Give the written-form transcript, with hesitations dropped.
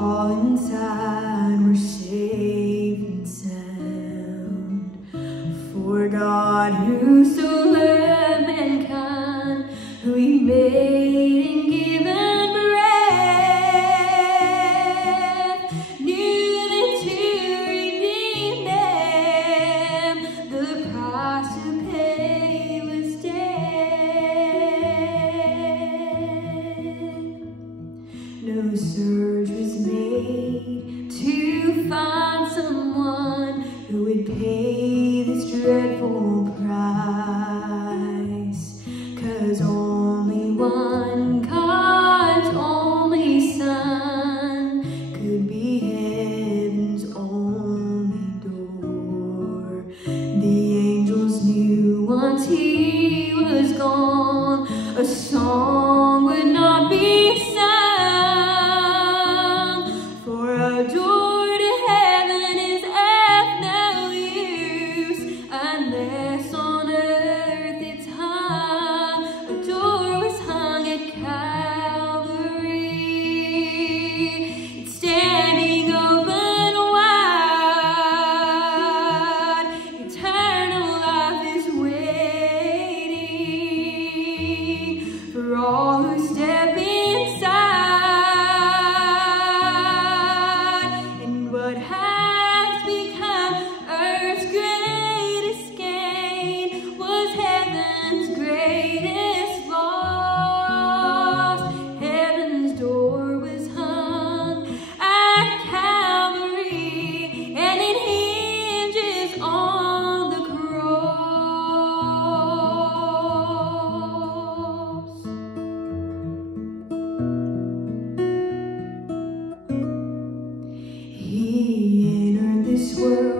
all inside were safe and sound. For God, who so loved mankind, who He made and given breath, knew that to redeem them, the price to pay was death. No search was made to find someone who would pay this dreadful price, 'cause only one, God's only Son, could be heaven's only door. The angels knew once He was gone, a song would not be sung, for a door to heaven is of no use unless on earth it's hung. A door was hung at Calvary, it's standing open wide. Eternal life is waiting for all who step inside. And what has become earth's greatest gain was heaven's greatest loss. Heaven's door was hung at Calvary, and it hinges on the cross. He entered this world